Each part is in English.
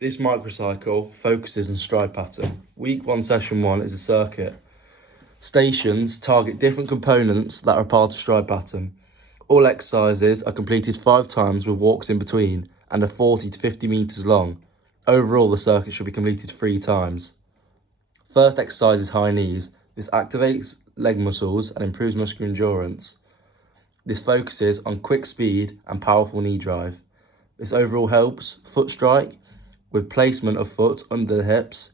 This microcycle focuses on stride pattern. Week 1, session 1 is a circuit. Stations target different components that are part of stride pattern. All exercises are completed 5 times with walks in between and are 40 to 50 metres long. Overall, the circuit should be completed 3 times. First exercise is high knees. This activates leg muscles and improves muscular endurance. This focuses on quick speed and powerful knee drive. This overall helps foot strike with placement of foot under the hips,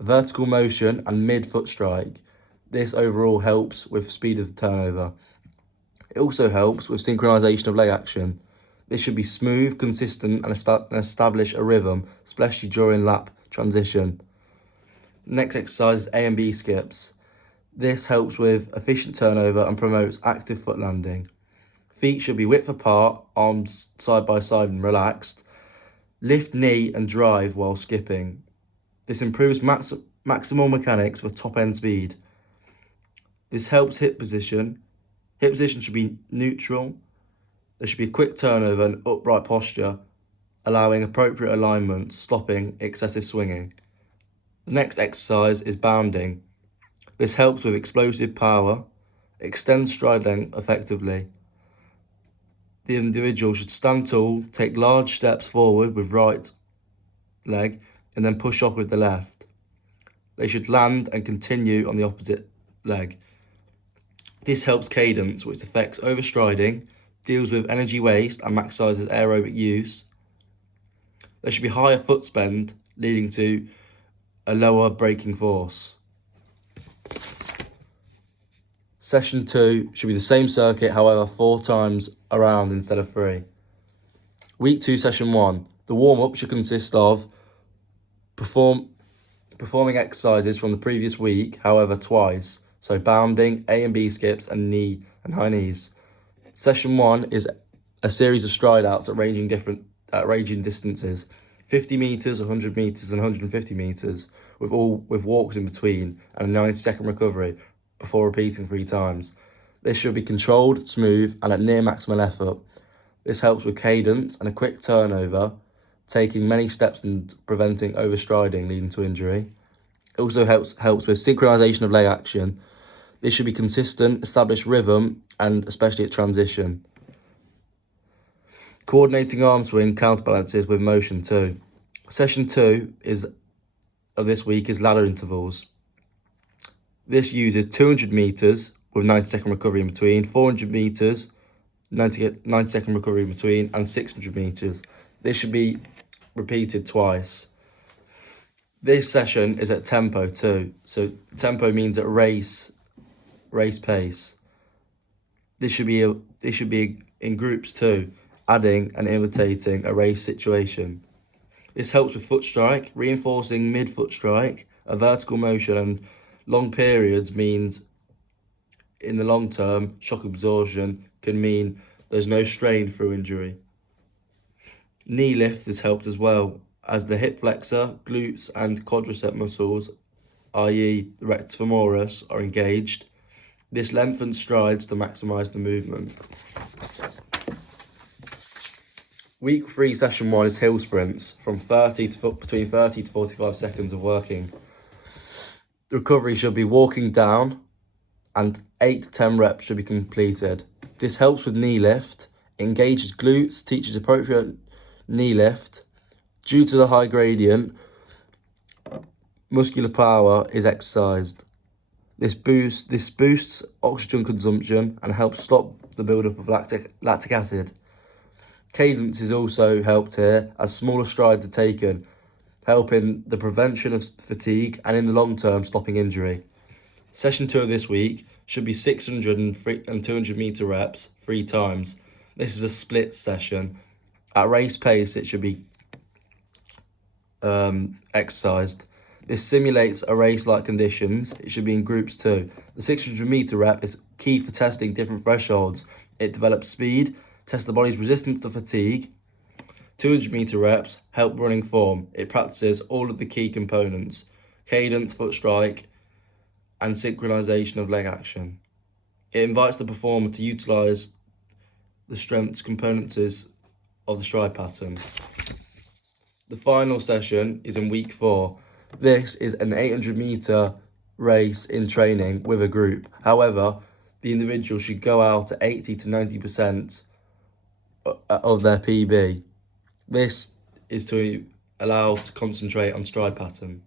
vertical motion and mid-foot strike. This overall helps with speed of turnover. It also helps with synchronization of leg action. This should be smooth, consistent and establish a rhythm, especially during lap transition. Next exercise is A and B skips. This helps with efficient turnover and promotes active foot landing. Feet should be width apart, arms side by side and relaxed. Lift knee and drive while skipping. This improves maximal mechanics for top end speed. This helps hip position. Hip position should be neutral. There should be a quick turnover and upright posture, allowing appropriate alignment, stopping excessive swinging. The next exercise is bounding. This helps with explosive power, extends stride length effectively. The individual should stand tall, take large steps forward with right leg, and then push off with the left. They should land and continue on the opposite leg. This helps cadence, which affects overstriding, deals with energy waste and maximizes aerobic use. There should be higher foot spend, leading to a lower braking force. Session 2 should be the same circuit, however 4 times around instead of 3. Week 2, session 1. The warm-up should consist of performing exercises from the previous week, however twice. So bounding, A and B skips, and knee and high knees. Session 1 is a series of stride outs at ranging distances, 50 metres, 100 metres and 150 metres, with walks in between and a 90-second recovery before repeating 3 times. This should be controlled, smooth and at near maximal effort. This helps with cadence and a quick turnover, taking many steps and preventing overstriding leading to injury. It also helps with synchronization of leg action. This should be consistent, establish rhythm and especially at transition. Coordinating arm swing counterbalances with motion too. Session 2 of this week is ladder intervals. This uses 200 metres with 90-second recovery in between, 400 metres, 90-second recovery in between, and 600 metres. This should be repeated twice. This session is at tempo too. So tempo means at race pace. This should be in groups too, adding and imitating a race situation. This helps with foot strike, reinforcing mid-foot strike, a vertical motion, and long periods means, in the long term, shock absorption can mean there's no strain through injury. Knee lift is helped as well, as the hip flexor, glutes and quadricep muscles, i.e. the rectus femoris, are engaged. This lengthens strides to maximise the movement. Week 3, session 1 is hill sprints, from between 30 to 45 seconds of working. The recovery should be walking down and 8 to 10 reps should be completed. This helps with knee lift, engages glutes, teaches appropriate knee lift. Due to the high gradient, muscular power is exercised. This boosts oxygen consumption and helps stop the buildup of lactic acid. Cadence is also helped here, as smaller strides are taken, helping the prevention of fatigue and in the long term stopping injury. Session 2 of this week should be 600 and 200 metre reps 3 times. This is a split session. At race pace it should be exercised. This simulates a race-like conditions. It should be in groups too. The 600 metre rep is key for testing different thresholds. It develops speed, tests the body's resistance to fatigue. 200 metre reps help running form. It practices all of the key components: cadence, foot strike, and synchronization of leg action. It invites the performer to utilise the strengths components of the stride pattern. The final session is in week 4. This is an 800-meter race in training with a group. However, the individual should go out at 80 to 90% of their PB. This is to allow to concentrate on stride pattern.